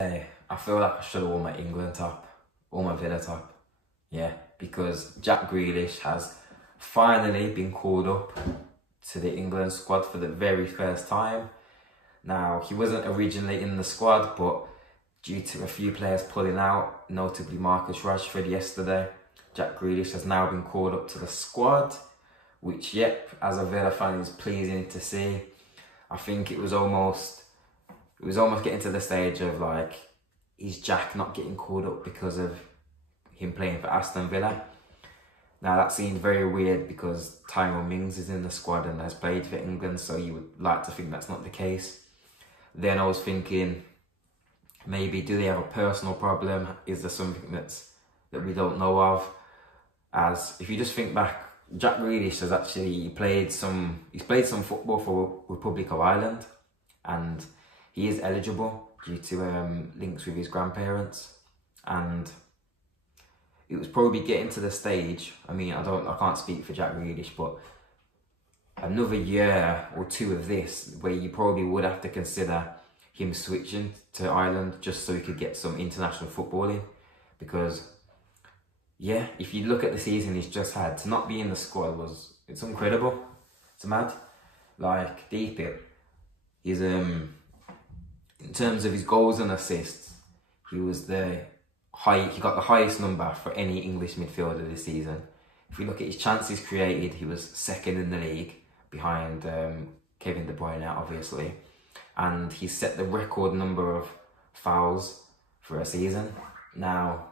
Hey, I feel like I should have worn my England top or my Villa top. Yeah, because Jack Grealish has finally been called up to the England squad for the very first time. Now, he wasn't originally in the squad, but due to a few players pulling out, notably Marcus Rashford yesterday, Jack Grealish has now been called up to the squad, which, yep, as a Villa fan is pleasing to see. I think it was almost getting to the stage of like, is Jack not getting called up because of him playing for Aston Villa? Now that seems very weird because Tyrone Mings is in the squad and has played for England, so you would like to think that's not the case. Then I was thinking, maybe do they have a personal problem? Is there something that we don't know of? As if you just think back, Jack Grealish has actually played some football for Republic of Ireland, and he is eligible due to links with his grandparents. And it was probably getting to the stage, I mean, I can't speak for Jack Grealish, but another year or two of this where you probably would have to consider him switching to Ireland just so he could get some international footballing. Because yeah, if you look at the season he's just had, to not be in the squad it's incredible. It's mad. Like, deep it. He's in terms of his goals and assists, he got the highest number for any English midfielder this season. If we look at his chances created, he was second in the league behind Kevin De Bruyne, obviously. And he set the record number of fouls for a season. Now,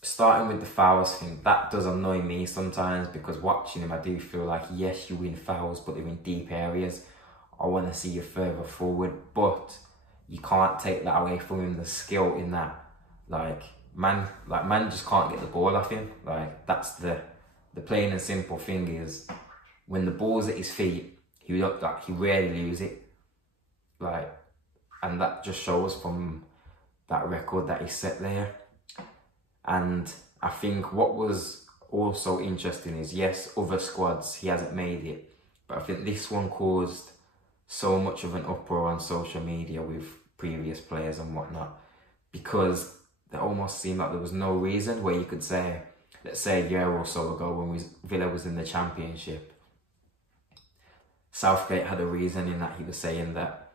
starting with the fouls thing, that does annoy me sometimes, because watching him, I do feel like, yes, you win fouls, but they're in deep areas. I want to see you further forward, but you can't take that away from him, the skill in that. Like, man just can't get the ball off him. Like, that's the plain and simple thing is, when the ball's at his feet, he rarely loses it. Like, and that just shows from that record that he set there. And I think what was also interesting is, yes, other squads, he hasn't made it, but I think this one caused so much of an uproar on social media with previous players and whatnot, because it almost seemed like there was no reason where you could say, let's say a year or so ago when Villa was in the Championship, Southgate had a reason in that he was saying that,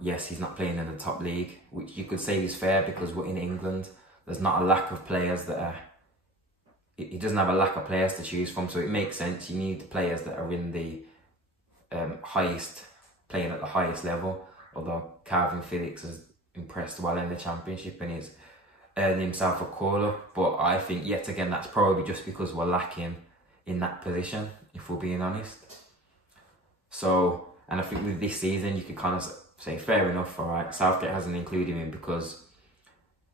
yes, he's not playing in the top league, which you could say is fair because we're in England. There's not a lack of players he doesn't have a lack of players to choose from, so it makes sense. You need players that are in the playing at the highest level, although Calvin Phillips has impressed well in the Championship and he's earned himself a call-up. But I think, yet again, that's probably just because we're lacking in that position, if we're being honest. So, and I think with this season, you could kind of say, fair enough, all right, Southgate hasn't included him because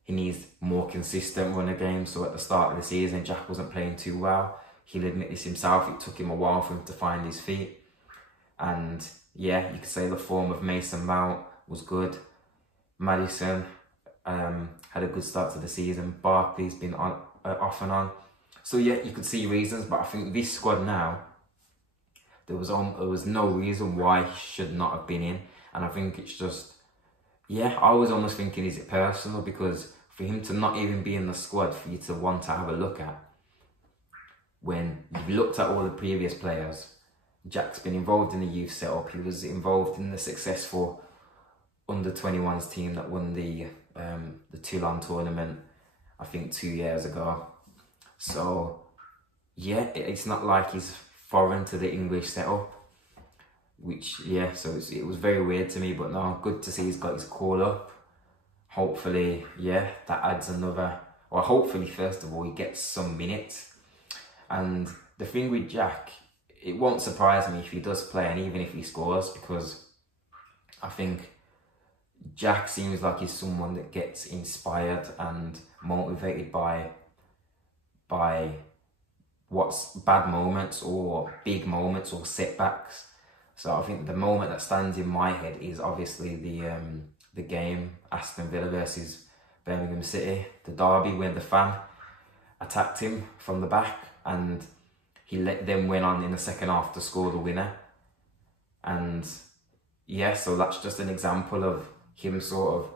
he needs more consistent runner games. So at the start of the season, Jack wasn't playing too well. He'll admit this himself. It took him a while for him to find his feet. And yeah, you could say the form of Mason Mount was good. Maddison had a good start to the season. Barkley's been off and on. So yeah, you could see reasons, but I think this squad now, there was no reason why he should not have been in. And I think it's just, yeah, I was almost thinking, is it personal? Because for him to not even be in the squad, for you to want to have a look at, when you've looked at all the previous players, Jack's been involved in the youth setup. He was involved in the successful under-21s team that won the Toulon tournament, I think 2 years ago. So yeah, it's not like he's foreign to the English setup, which, yeah, so it was very weird to me. But no, good to see he's got his call up. Hopefully, yeah, that adds another, or hopefully first of all he gets some minutes. And the thing with Jack, it won't surprise me if he does play and even if he scores, because I think Jack seems like he's someone that gets inspired and motivated by what's bad moments or big moments or setbacks. So I think the moment that stands in my head is obviously the game Aston Villa versus Birmingham City, the derby, when the fan attacked him from the back and he then went on in the second half to score the winner. And yeah, so that's just an example of him sort of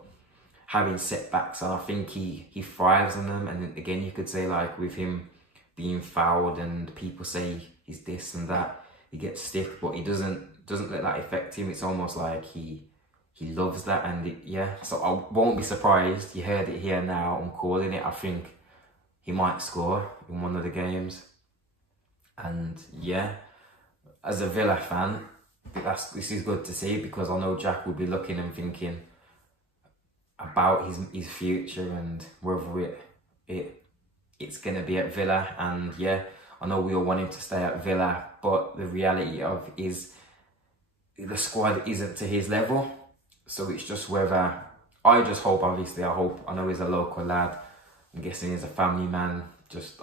having setbacks, and I think he thrives on them. And again, you could say like with him being fouled and people say he's this and that, he gets stiff, but he doesn't let that affect him. It's almost like he loves that, and yeah. So I won't be surprised. You heard it here now. I'm calling it. I think he might score in one of the games, and yeah, as a Villa fan, this is good to see, because I know Jack will be looking and thinking about his future and whether it's gonna be at Villa. And yeah, I know we all want him to stay at Villa, but the reality of is the squad isn't to his level. So it's just whether, I just hope, obviously, I know he's a local lad, I'm guessing he's a family man,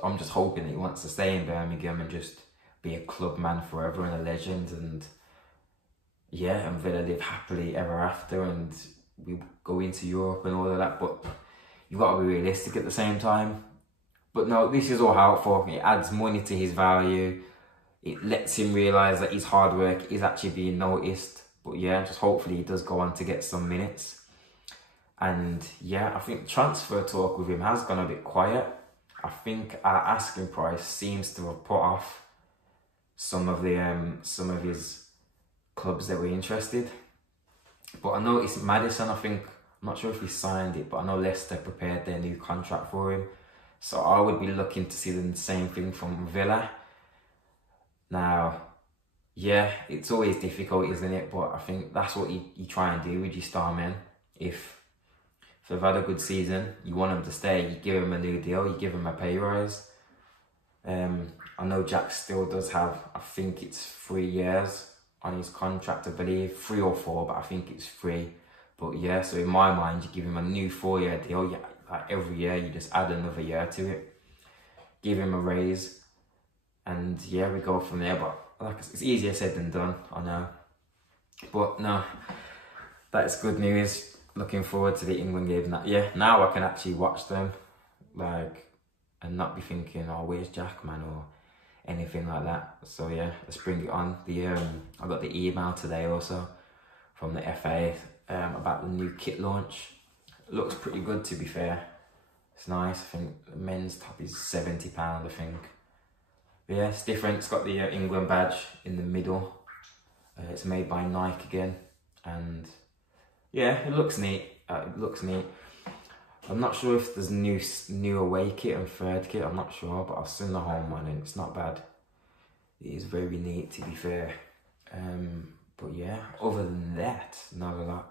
I'm just hoping that he wants to stay in Birmingham and just be a club man forever and a legend, and yeah, and Villa live happily ever after, and we go into Europe and all of that. But you've got to be realistic at the same time. But no, this is all helpful. It adds money to his value. It lets him realise that his hard work is actually being noticed. But yeah, just hopefully he does go on to get some minutes. And yeah, I think transfer talk with him has gone a bit quiet. I think our asking price seems to have put off some of his clubs that were interested. But I know it's Maddison, I'm not sure if he signed it, but I know Leicester prepared their new contract for him. So I would be looking to see the same thing from Villa. Now, yeah, it's always difficult, isn't it? But I think that's what you try and do with your star men. If they've had a good season, you want them to stay, you give them a new deal, you give them a pay rise. I know Jack still does have, I think it's 3 years on his contract, I believe, 3 or 4, but I think it's 3. But yeah, so in my mind, you give him a new 4-year deal. Yeah, like every year, you just add another year to it, give him a raise, and yeah, we go from there. But like, it's easier said than done, I know. But no, that's good news. Looking forward to the England games. Yeah, now I can actually watch them, like, and not be thinking, oh, where's Jack, man, or anything like that. So yeah, let's bring it on. I got the email today also from the FA about the new kit launch. It looks pretty good, to be fair. It's nice. I think the men's top is £70, I think. But yeah, it's different. It's got the England badge in the middle. It's made by Nike again, and yeah, it looks neat. I'm not sure if there's new away kit and third kit. I'm not sure, but I've seen the home one and it's not bad. It is very neat, to be fair. But yeah, other than that, not a lot.